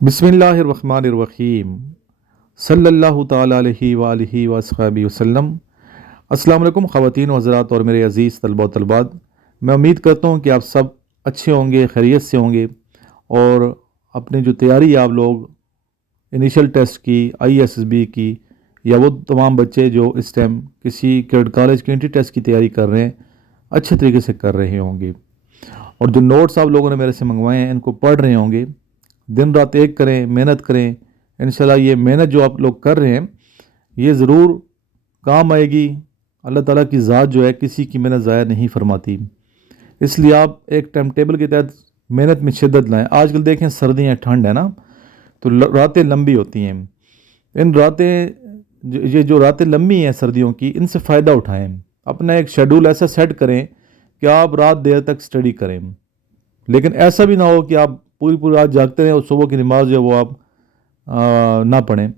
बिस्मिल्लाहिर्रहमानिर्रहीम सल्लल्लाहु ताला अलैहि व आलिहि व अस्हाबी वसल्लम। अस्सलाम वालेकुम ख़वातीन व हज़रात और मेरे अज़ीज़ तलबा व तलबात, मैं उम्मीद करता हूँ कि आप सब अच्छे होंगे, खैरियत से होंगे और अपनी जो तैयारी आप लोग इनिशियल टेस्ट की, ISSB की, या वो तमाम बच्चे जो इस टाइम किसी क्रेडिट कॉलेज के एंट्री टेस्ट की तैयारी कर रहे हैं, अच्छे तरीके से कर रहे होंगे और जो नोट्स आप लोगों ने मेरे से मंगवाए हैं इनको पढ़ रहे होंगे। दिन रात एक करें, मेहनत करें। इंशाल्लाह ये मेहनत जो आप लोग कर रहे हैं ये ज़रूर काम आएगी। अल्लाह ताला की ज़ात जो है किसी की मेहनत ज़ाया नहीं फरमाती, इसलिए आप एक टाइम टेबल के तहत मेहनत में शिद्दत लाएं। आजकल देखें सर्दियाँ, ठंड है ना, तो रातें लंबी होती हैं। इन रातें ये जो रातें लंबी हैं सर्दियों की, इनसे फ़ायदा उठाएं। अपना एक शेड्यूल ऐसा सेट करें कि आप रात देर तक स्टडी करें, लेकिन ऐसा भी ना हो कि आप पूरी पूरी रात जागते रहें और सुबह की नमाज जो है वो आप ना पढ़ें।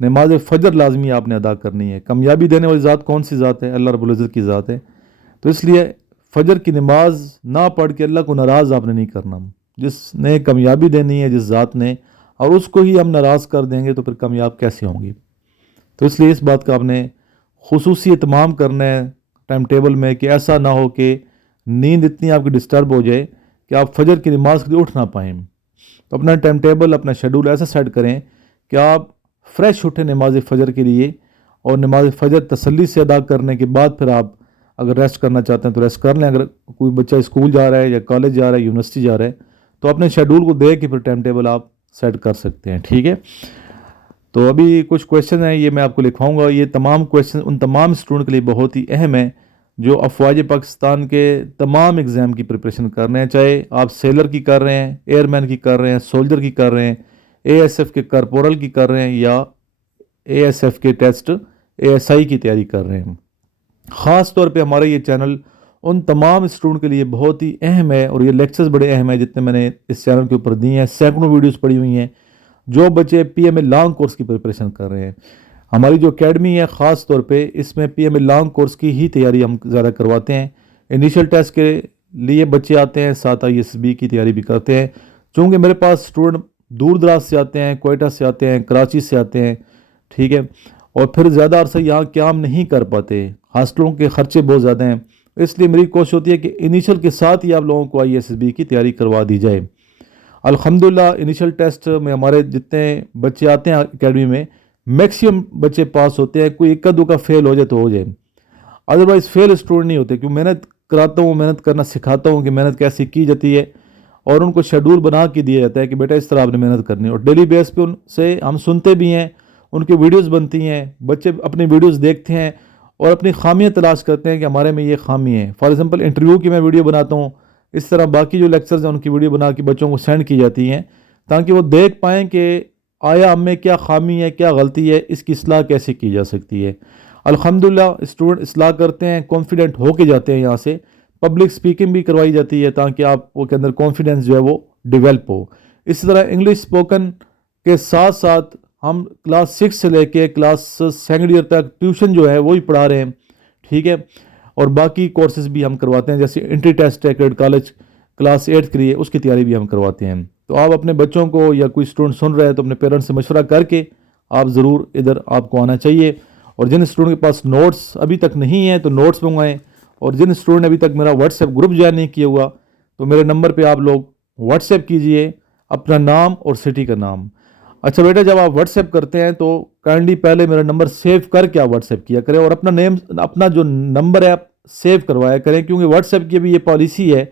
नमाज फ़जर लाजमी आपने अदा करनी है। कामयाबी देने वाली ज़ात कौन सी ज़ात है? अल्लाह रब्बुल इज़्ज़त की ज़ात है। तो इसलिए फ़जर की नमाज ना पढ़ के अल्लाह को नाराज़ आपने नहीं करना। जिसने कामयाबी देनी है, जिस ज़ात ने, और उसको ही हम नाराज़ कर देंगे तो फिर कामयाब कैसे होंगे? तो इसलिए इस बात का आपने खुसूसी एहतमाम करना है टाइम टेबल में कि ऐसा ना हो कि नींद इतनी आपकी डिस्टर्ब हो जाए कि आप फजर की नमाज के लिए उठ ना पाएँ। तो अपना टाइम टेबल, अपना शेड्यूल ऐसा सेट करें कि आप फ्रेश उठें नमाज फ़जर के लिए, और नमाज फ़जर तसल्ली से अदा करने के बाद फिर आप अगर रेस्ट करना चाहते हैं तो रेस्ट कर लें। अगर कोई बच्चा स्कूल जा रहा है या कॉलेज जा रहा है, यूनिवर्सिटी जा रहा है, तो अपने शेड्यूल को देख के फिर टाइम टेबल आप सेट कर सकते हैं। ठीक है, तो अभी कुछ क्वेश्चन हैं, ये मैं आपको लिखवाऊंगा। ये तमाम क्वेश्चन उन तमाम स्टूडेंट के लिए बहुत ही अहम है जो अफवाज पाकिस्तान के तमाम एग्ज़ाम की प्रिपरेशन कर रहे हैं, चाहे आप सेलर की कर रहे हैं, एयरमैन की कर रहे हैं, सोल्जर की कर रहे हैं, ASF के करपोरल की कर रहे हैं, या ASF के टेस्ट ASI की तैयारी कर रहे हैं। ख़ास तौर पे हमारा ये चैनल उन तमाम स्टूडेंट के लिए बहुत ही अहम है, और ये लेक्चर्स बड़े अहम हैं जितने मैंने इस चैनल के ऊपर दिए हैं। सैकड़ों वीडियोस पड़ी हुई हैं जो बच्चे PMA लॉन्ग कोर्स की प्रिपरेशन कर रहे हैं। हमारी जो एकेडमी है ख़ास तौर पे इसमें PMA लॉन्ग कोर्स की ही तैयारी हम ज़्यादा करवाते हैं। इनिशियल टेस्ट के लिए बच्चे आते हैं, साथ ISSB की तैयारी भी करते हैं। चूँकि मेरे पास स्टूडेंट दूर दराज से आते हैं, कोयटा से आते हैं, कराची से आते हैं, ठीक है, और फिर ज़्यादा अरसा यहाँ काम नहीं कर पाते, हॉस्टलों के ख़र्चे बहुत ज़्यादा हैं, इसलिए मेरी कोशिश होती है कि इनिशियल के साथ ही आप लोगों को ISSB की तैयारी करवा दी जाए। अल्हम्दुलिल्लाह इनिशियल टेस्ट में हमारे जितने बच्चे आते हैं एकेडमी में, मैक्सिमम बच्चे पास होते हैं। कोई इक्का दुक्का फेल हो जाए तो हो जाए, अदरवाइज़ फेल स्टूडेंट नहीं होते। क्योंकि मेहनत कराता हूँ, मेहनत करना सिखाता हूँ कि मेहनत कैसे की जाती है, और उनको शेड्यूल बना के दिया जाता है कि बेटा इस तरह आपने मेहनत करनी है। और डेली बेस पे उनसे हम सुनते भी हैं, उनकी वीडियोस बनती हैं, बच्चे अपनी वीडियोस देखते हैं और अपनी खामियां तलाश करते हैं कि हमारे में ये खामी है। फॉर एग्जांपल इंटरव्यू की मैं वीडियो बनाता हूँ, इस तरह बाकी जो लेक्चर्स हैं उनकी वीडियो बना के बच्चों को सेंड की जाती हैं, ताकि वो देख पाएँ कि आया हम में क्या खामी है, क्या गलती है, इसकी इस्लाह कैसे की जा सकती है। अल्हम्दुलिल्लाह स्टूडेंट इस्लाह करते हैं, कॉन्फिडेंट होके जाते हैं यहाँ से। पब्लिक स्पीकिंग भी करवाई जाती है ताकि आप वो के अंदर कॉन्फिडेंस जो है वो डेवलप हो। इसी तरह इंग्लिश स्पोकन के साथ साथ हम क्लास 6 से लेके क्लास सेकेंड ईयर तक ट्यूशन जो है वो ही पढ़ा रहे हैं, ठीक है, और बाकी कोर्सेज भी हम करवाते हैं। जैसे एंट्री टेस्ट है क्रेडिट कॉलेज क्लास 8 के लिए, उसकी तैयारी भी हम करवाते हैं। तो आप अपने बच्चों को, या कोई स्टूडेंट सुन रहे हैं तो अपने पेरेंट्स से मशवरा करके आप ज़रूर इधर आपको आना चाहिए। और जिन स्टूडेंट के पास नोट्स अभी तक नहीं है तो नोट्स मंगवाएं, और जिन स्टूडेंट ने अभी तक मेरा व्हाट्सएप ग्रुप ज्वाइन नहीं किया हुआ तो मेरे नंबर पे आप लोग व्हाट्सएप कीजिए अपना नाम और सिटी का नाम। अच्छा बेटा, जब आप व्हाट्सएप करते हैं तो काइंडली पहले मेरा नंबर सेव करके आप व्हाट्सएप किया करें, और अपना नेम, अपना जो नंबर है आप सेव करवाया करें। क्योंकि व्हाट्सएप की भी ये पॉलिसी है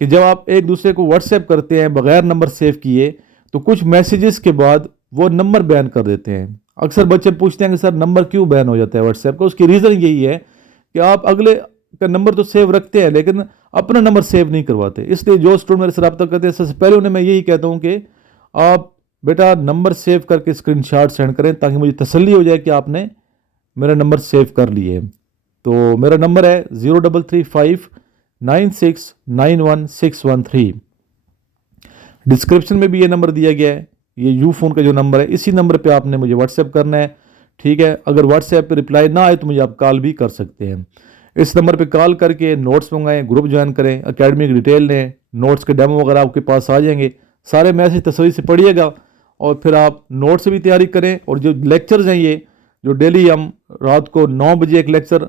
कि जब आप एक दूसरे को व्हाट्सएप करते हैं बगैर नंबर सेव किए तो कुछ मैसेजेस के बाद वो नंबर बैन कर देते हैं। अक्सर बच्चे पूछते हैं कि सर नंबर क्यों बैन हो जाता है व्हाट्सएप का। उसकी रीज़न यही है कि आप अगले का नंबर तो सेव रखते हैं लेकिन अपना नंबर सेव नहीं करवाते। इसलिए जो स्टूडेंट मेरे से रब्ता करते हैं सबसे पहले उन्हें मैं यही कहता हूँ कि आप बेटा नंबर सेव करके स्क्रीनशॉट सेंड करें, ताकि मुझे तसल्ली हो जाए कि आपने मेरा नंबर सेव कर लिए। तो मेरा नंबर है 033596916113। डिस्क्रिप्शन में भी ये नंबर दिया गया है, ये यू फ़ोन का जो नंबर है, इसी नंबर पे आपने मुझे व्हाट्सएप करना है, ठीक है। अगर व्हाट्सएप पे रिप्लाई ना आए तो मुझे आप कॉल भी कर सकते हैं। इस नंबर पे कॉल करके नोट्स मंगाएं, ग्रुप ज्वाइन करें, एकेडमी की डिटेल लें, नोट्स के डेमो वगैरह आपके पास आ जाएंगे। सारे मैसेज तसल्ली से पढ़िएगा और फिर आप नोट से भी तैयारी करें। और जो लेक्चर्स हैं ये जो डेली हम रात को 9 बजे एक लेक्चर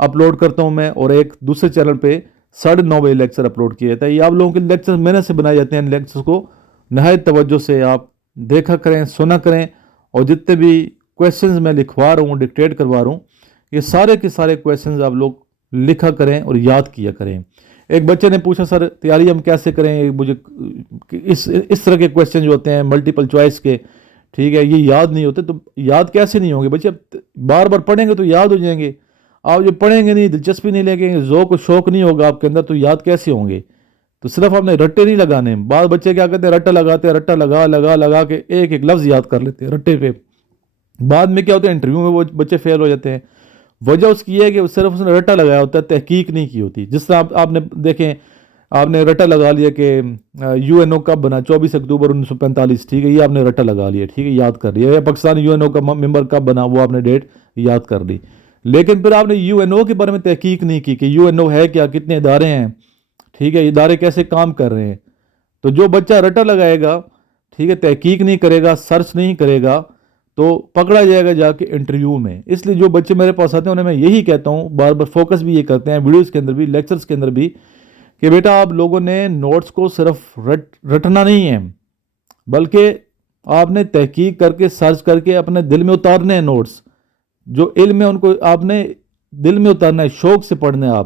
अपलोड करता हूँ मैं, और एक दूसरे चैनल पे 9:30 बजे लेक्चर अपलोड किया जाता है। ये आप लोगों के लेक्चर मेहनत से बनाए जाते हैं। लेक्चर्स को नहायत तवज्जो से आप देखा करें, सुना करें, और जितने भी क्वेश्चंस मैं लिखवा रहा हूँ, डिक्टेट करवा रहा हूँ, ये सारे के सारे क्वेश्चंस आप लोग लिखा करें और याद किया करें। एक बच्चे ने पूछा सर तैयारी हम कैसे करें, मुझे इस तरह के क्वेश्चन जो होते हैं मल्टीपल चॉइस के, ठीक है, ये याद नहीं होते, तो याद कैसे नहीं होंगे बच्चे? बार बार पढ़ेंगे तो याद हो जाएंगे। आप जो पढ़ेंगे नहीं, दिलचस्पी नहीं लेंगे, ज़ौक़ और शौक़ नहीं होगा आपके अंदर, तो याद कैसे होंगे? तो सिर्फ आपने रट्टे नहीं लगाने। बाद बच्चे क्या करते हैं, रट्टा लगाते हैं, रट्टा लगा लगा लगा के एक एक लफ्ज़ याद कर लेते हैं रट्टे पे। बाद में क्या होता है, इंटरव्यू में वो बच्चे फेल हो जाते हैं। वजह उसकी है कि सिर्फ उसने रट्टा लगाया होता है, तहकीक नहीं की होती। जिस तरह आपने देखें, आपने रट्टा लगा लिया कि यूएनओ कब बना, 24 अक्टूबर 1945, ठीक है, ये आपने रट्टा लगा लिया, ठीक है, याद कर लिया। या पाकिस्तान यूएनओ का मेंबर कब बना, वो आपने डेट याद कर ली। लेकिन फिर आपने यूएनओ के बारे में तहकीक नहीं की कि यूएनओ है क्या, कितने इदारे हैं, ठीक है, इदारे कैसे काम कर रहे हैं। तो जो बच्चा रट्टा लगाएगा, ठीक है, तहकीक नहीं करेगा, सर्च नहीं करेगा, तो पकड़ा जाएगा जाके इंटरव्यू में। इसलिए जो बच्चे मेरे पास आते हैं उन्हें मैं यही कहता हूँ, बार बार फोकस भी ये करते हैं वीडियोज़ के अंदर भी, लेक्चर्स के अंदर भी, कि बेटा आप लोगों ने नोट्स को सिर्फ रटना नहीं है, बल्कि आपने तहकीक करके, सर्च करके अपने दिल में उतारने हैं नोट्स। जो इल्म है उनको आपने दिल में उतारना है, शौक़ से पढ़ना है।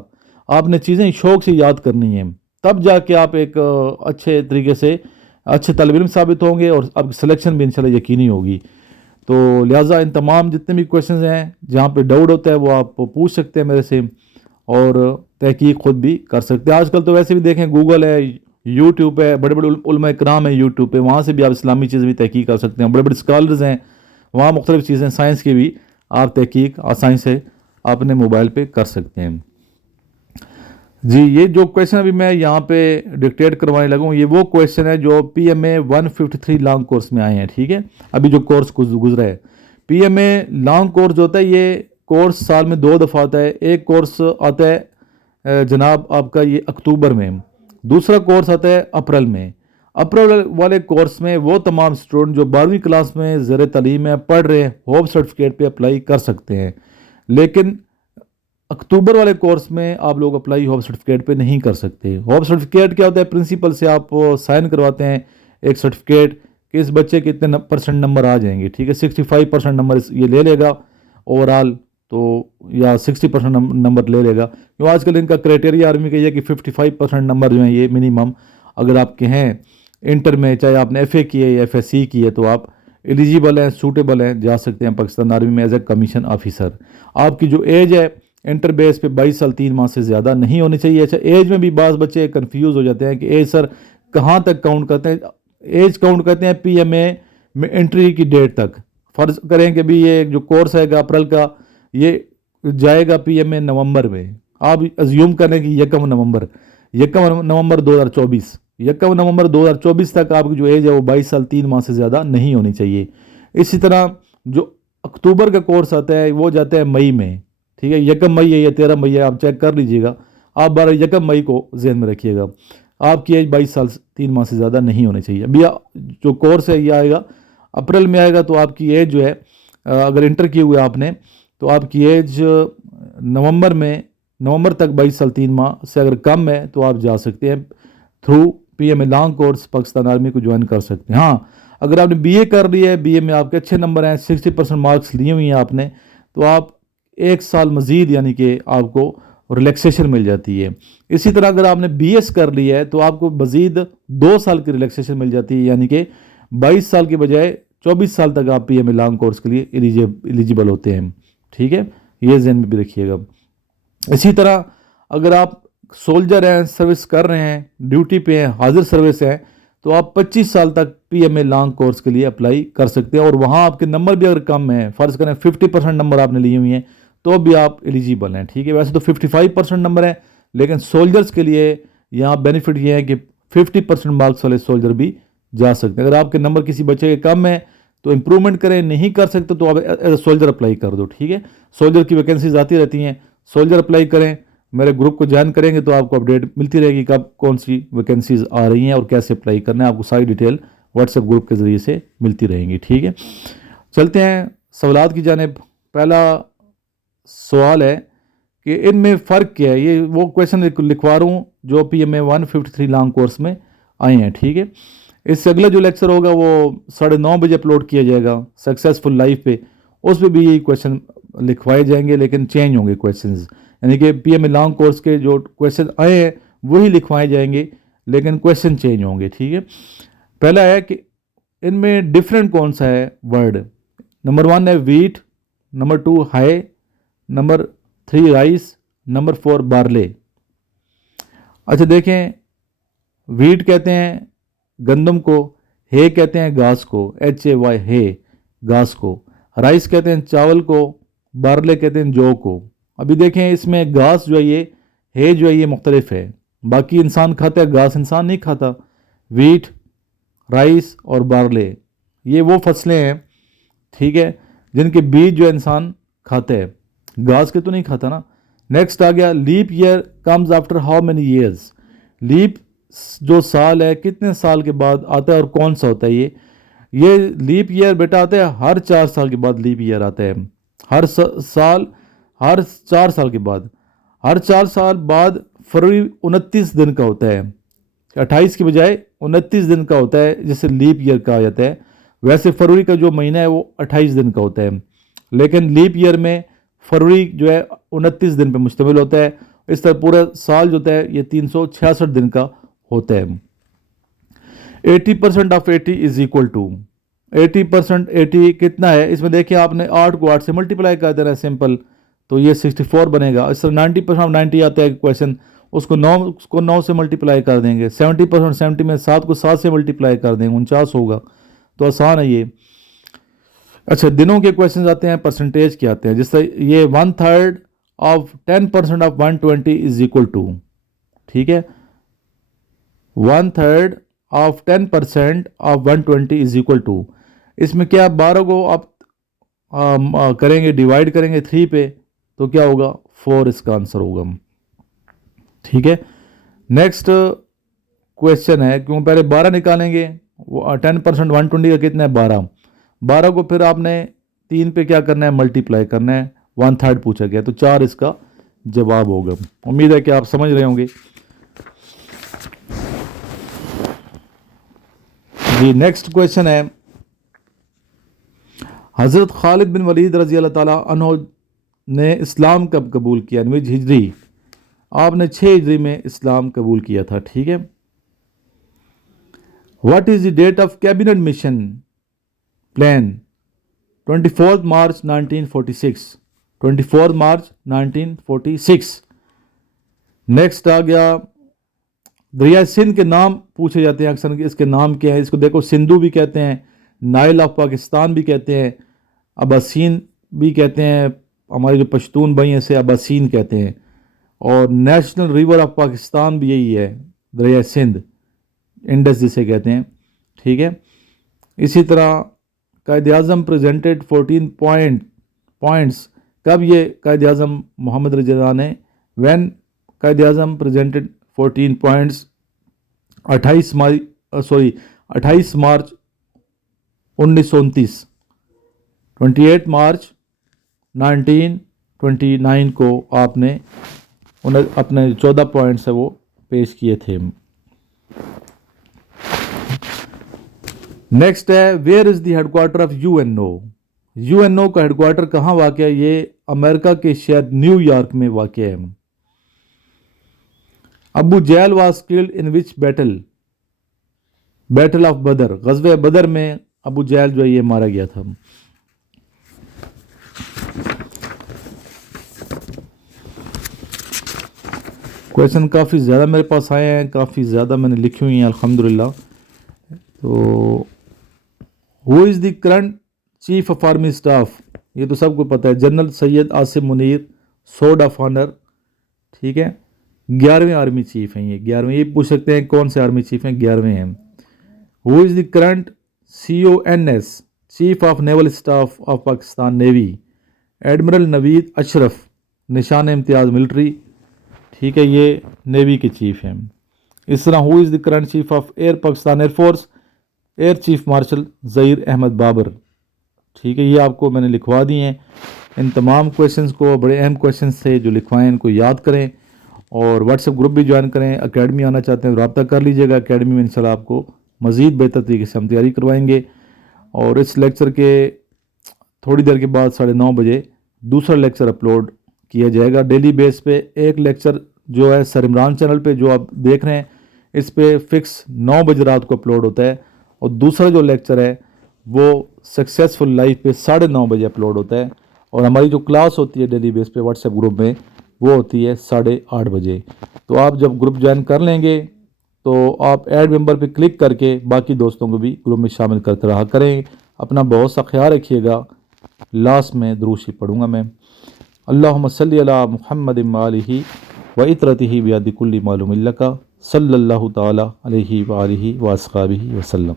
आपने चीज़ें शौक़ से याद करनी है, तब जाके आप एक अच्छे तरीके से अच्छे तालिब इल्म साबित होंगे और आपकी सिलेक्शन भी इंशाल्लाह यकीनी होगी। तो लिहाजा इन तमाम जितने भी क्वेश्चंस हैं, जहाँ पे डाउट होता है वो आप पूछ सकते हैं मेरे से, और तहकीक खुद भी कर सकते हैं। आजकल तो वैसे भी देखें, गूगल है, यूट्यूब है, बड़े बड़े उलमा इकराम है यूट्यूब पे, वहाँ से भी आप इस्लामी चीज़ भी तहकीक कर सकते हैं। बड़े बड़े स्कॉलर्स हैं, वहाँ मुख्तलिफ चीज़ें साइंस की भी आप तहकीक आसानी से अपने मोबाइल पे कर सकते हैं। जी, ये जो क्वेश्चन अभी मैं यहाँ पे डिक्टेट करवाने लगा हूँ, ये वो क्वेश्चन है जो PMA 153 लॉन्ग कोर्स में आए हैं, ठीक है, अभी जो कोर्स गुजरा है। PMA लॉन्ग कोर्स जो होता है, ये कोर्स साल में 2 दफ़ा आता है। एक कोर्स आता है जनाब आपका ये अक्टूबर में, दूसरा कोर्स आता है अप्रैल में। अप्रैल वाले कोर्स में वो तमाम स्टूडेंट जो 12वीं क्लास में ज़र तालीम में पढ़ रहे हैं, होप सर्टिफिकेट पे अप्लाई कर सकते हैं। लेकिन अक्टूबर वाले कोर्स में आप लोग अप्लाई होप सर्टिफिकेट पे नहीं कर सकते। होप सर्टिफिकेट क्या होता है, प्रिंसिपल से आप साइन करवाते हैं एक सर्टिफिकेट कि इस बच्चे के इतने % नंबर आ जाएंगे, ठीक है, 65% नंबर ये ले लेगा ओवरऑल, तो या 60% नंबर ले लेगा। क्यों आजकल इनका क्राइटेरिया आर्मी का ये कि 55% नंबर जो है ये मिनिमम अगर आपके हैं इंटर में, चाहे आपने FA की है या FSC की है, तो आप एलिजिबल हैं, सूटेबल हैं, जा सकते हैं पाकिस्तान आर्मी में एज ए कमीशन ऑफिसर। आपकी जो एज है इंटर बेस पे 22 साल 3 माह से ज़्यादा नहीं होनी चाहिए। अच्छा, एज में भी बाज़ बच्चे कंफ्यूज हो जाते हैं कि एज सर कहाँ तक काउंट करते हैं। एज काउंट करते हैं PMA में एंट्री की डेट तक। फ़र्ज़ करें कि भी ये जो कोर्स है अप्रैल का, ये जाएगा PMA नवंबर में, आप अज्यूम करें कि 1 नवंबर 2024, 1 नवंबर 2024 तक आपकी जो एज है वो 22 साल 3 माह से ज़्यादा नहीं होनी चाहिए। इसी तरह जो अक्टूबर का कोर्स आता है वो जाता है मई में, ठीक है, 1 मई है या 13 मई है, आप चेक कर लीजिएगा। आप 1 मई को जहन में रखिएगा, आपकी एज 22 साल 3 माह से ज़्यादा नहीं होनी चाहिए। अभी जो कोर्स है ये आएगा अप्रैल में आएगा, तो आपकी एज जो है अगर इंटर किए हुए आपने, तो आपकी एज नवंबर तक 22 साल 3 माह से अगर कम है तो आप जा सकते हैं through PMA long course Pakistan army को ज्वाइन कर सकते हैं। हाँ, अगर आपने BA कर लिया है, BA में आपके अच्छे नंबर हैं, 60% मार्क्स लिए हुई हैं आपने, तो आप 1 साल मज़ीद यानी कि आपको रिलैक्सेशन मिल जाती है। इसी तरह अगर आपने BS कर लिया है तो आपको मज़ीद 2 साल की रिलैक्सेशन मिल जाती है, यानी कि 22 साल के बजाय 24 साल तक आप PMA लॉन्ग कोर्स के लिए एलिजिबल होते हैं, ठीक है, ये ज़हन में भी रखिएगा। इसी तरह अगर आप सोल्जर हैं, सर्विस कर रहे हैं, ड्यूटी पे हैं, हाजिर सर्विस हैं, तो आप 25 साल तक PMA लॉन्ग कोर्स के लिए अप्लाई कर सकते हैं। और वहाँ आपके नंबर भी अगर कम है, फ़र्ज़ करें 50% नंबर आपने लिए हुई हैं, तो भी आप एलिजिबल हैं, ठीक है। वैसे तो 55% नंबर है, लेकिन सोल्जर्स के लिए यहाँ बेनिफिट ये है कि 50% मार्क्स वाले सोल्जर भी जा सकते हैं। अगर आपके नंबर किसी बच्चे के कम है तो इम्प्रूवमेंट करें, नहीं कर सकते तो आप एज सोल्जर अप्लाई कर दो, ठीक है। सोल्जर की वैकेंसीज आती रहती हैं, सोल्जर अप्लाई करें, मेरे ग्रुप को ज्वाइन करेंगे तो आपको अपडेट मिलती रहेगी कब कौन सी वैकेंसीज आ रही हैं और कैसे अप्लाई करना है, आपको सारी डिटेल व्हाट्सएप ग्रुप के ज़रिए से मिलती रहेंगी। ठीक है, चलते हैं सवालात की जानिब। पहला सवाल है कि इनमें फ़र्क क्या है। ये वो क्वेश्चन लिखवा रहा हूँ जो PMA 153 लॉन्ग कोर्स में आए हैं। ठीक है, इससे अगला जो लेक्चर होगा वो 9:30 बजे अपलोड किया जाएगा सक्सेसफुल लाइफ पे। उस पर भी यही क्वेश्चन लिखवाए जाएंगे लेकिन चेंज होंगे क्वेश्चंस, यानी कि PMA लॉन्ग कोर्स के जो क्वेश्चन आए हैं वही लिखवाए जाएंगे लेकिन क्वेश्चन चेंज होंगे। ठीक है, पहला है कि इनमें डिफरेंट कौन सा है वर्ड। नंबर 1 है wheat, number 2 high, number 3 rice, number 4 barley. अच्छा देखें, वीट कहते हैं गंदम को, हे कहते हैं घास को, HAY हे घास को, राइस कहते हैं चावल को, बार्ले कहते हैं जौ को। अभी देखें इसमें घास जो है ये, हे जो है ये मुख्तलिफ है। बाकी इंसान खाता है, घास इंसान नहीं खाता। वीट, राइस और बार्ले ये वो फसलें हैं, ठीक है, जिनके बीज जो इंसान खाते हैं, घास के तो नहीं खाता ना। नेक्स्ट आ गया leap year comes after how many years. Leap जो साल है कितने साल के बाद आता है और कौन सा होता है ये लीप ईयर बेटा आता है हर 4 साल के बाद लीप ईयर आता है। हर साल, हर 4 साल के बाद, हर 4 साल बाद फरवरी 29 दिन का होता है, 28 की बजाय 29 दिन का होता है जिसे लीप ईयर कहा जाता है। वैसे फरवरी का जो महीना है वो 28 दिन का होता है, लेकिन लीप ईयर में फरवरी जो है 29 दिन पे मुश्तमिल होता है। इस तरह पूरा साल जो होता है ये 366 दिन का होता है। 80% ऑफ 80 इज इक्वल टू 80%, 80 कितना है इसमें देखिए, आपने 8 को 8 से मल्टीप्लाई कर देना है सिंपल, तो ये 64 बनेगा। इस तरह 90% ऑफ 90 आता है क्वेश्चन, उसको 9 से मल्टीप्लाई कर देंगे। 70% 70 में 7 को 7 से मल्टीप्लाई कर देंगे, 49 होगा। तो आसान है ये। अच्छा, दिनों के क्वेश्चन आते हैं, परसेंटेज के आते हैं। जिससे ये 1/3 of 10% of 120 is equal to, ठीक है, 1/3 of 10% of 120 is equal to. इसमें क्या 12 को आप करेंगे, डिवाइड करेंगे 3 पे, तो क्या होगा 4 इसका आंसर होगा। ठीक है, नेक्स्ट क्वेश्चन है, क्यों पहले 12 निकालेंगे, 10% 120 का कितना है 12। 12 को फिर आपने 3 पे क्या करना है, मल्टीप्लाई करना है। 1/3 पूछा गया तो 4 इसका जवाब होगा। उम्मीद है कि आप समझ रहे होंगे जी। नेक्स्ट क्वेश्चन है, हज़रत खालिद बिन वलीद रज़ी अल्लाह ताला अन्हु ने इस्लाम कब कबूल किया। विच हिजरी, आपने 6 हिजरी में इस्लाम कबूल किया था। ठीक है, what is the date of cabinet mission plan 24 March 1946, 24 March 1946। Next आ गया, दरिया सिंध के नाम पूछे जाते हैं अक्सर, इसके नाम क्या है। इसको देखो, सिंधु भी कहते हैं, नाइल ऑफ पाकिस्तान भी कहते हैं, अब्बासीन भी कहते हैं, हमारे जो पश्तून भाई हैं इसे अब्बासीन कहते हैं, और नेशनल रिवर ऑफ पाकिस्तान भी यही है, दरिया सिंध, इंडस जिसे कहते हैं। ठीक है, इसी तरह कायद-ए-आज़म प्रेजेंटेड 14 पॉइंट्स, कब ये कायद-ए-आज़म मोहम्मद रज़ा ने, व्हेन कायद-ए-आज़म प्रेजेंटेड 14 पॉइंट्स 28 मार्च 1929, 28 मार्च 1929 को आपने अपने 14 पॉइंट्स है वो पेश किए थे। नेक्स्ट है, where is the headquarter of UNO. UNO का हेडक्वार्टर कहाँ वाक़ है, ये अमेरिका के शहर न्यूयॉर्क में वाक़ है। Abu Jahl was killed in which battle, battle of Badr, ग़ज़वे बदर में अबू जहल जो है ये मारा गया था। क्वेश्चन काफ़ी ज़्यादा मेरे पास आए हैं, काफ़ी ज़्यादा मैंने लिखी हुई हैं अल्हम्दुलिल्लाह। तो who is the current chief of army staff, ये तो सबको पता है, general Syed Asim Munir, sword of honour. ठीक है, 11वें आर्मी चीफ हैं ये, 11वें। ये पूछ सकते हैं कौन से आर्मी चीफ हैं, 11वें हैं। Who is the current CONS chief of naval staff of Pakistan navy, admiral Naveed Ashraf, निशान इम्तियाज़ मिलिट्री। ठीक है, ये नेवी के चीफ हैं। इस तरह who is the current chief of air Pakistan air force, air chief marshal Zaheer Ahmed Babar. ठीक है, ये आपको मैंने लिखवा दिए हैं। इन तमाम क्वेश्चंस को, बड़े अहम क्वेश्चंस थे जो लिखवाएं, इनको याद करें और व्हाट्सएप ग्रुप भी ज्वाइन करें। एकेडमी आना चाहते हैं तो रब्ता कर लीजिएगा, एकेडमी में इंशाल्लाह आपको मज़ीद बेहतर तरीके से हम तैयारी करवाएंगे। और इस लेक्चर के थोड़ी देर के बाद 9:30 बजे दूसरा लेक्चर अपलोड किया जाएगा डेली बेस पे। एक लेक्चर जो है सर इमरान चैनल पे जो आप देख रहे हैं, इस पे फिक्स 9 बजे रात को अपलोड होता है, और दूसरा जो लेक्चर है वो सक्सेसफुल लाइफ पे 9:30 बजे अपलोड होता है। और हमारी जो क्लास होती है डेली बेस पे व्हाट्सएप ग्रुप में, वो होती है 8:30 बजे। तो आप जब ग्रुप ज्वाइन कर लेंगे तो आप ऐड मेंबर पे क्लिक करके बाकी दोस्तों को भी ग्रुप में शामिल करते रहा करें। अपना बहुत सा ख्याल रखिएगा। लास्ट में दुरूद शरीफ पढ़ूँगा मैं। अल्लाहुम्मा सल्ली अला मुहम्मद व आलिहि व इतरतिही बियदि कुल्ली मालूम लका सल्लल्लाहु तआला अलैहि व आलिहि व अस्हाबिहि वसल्लम।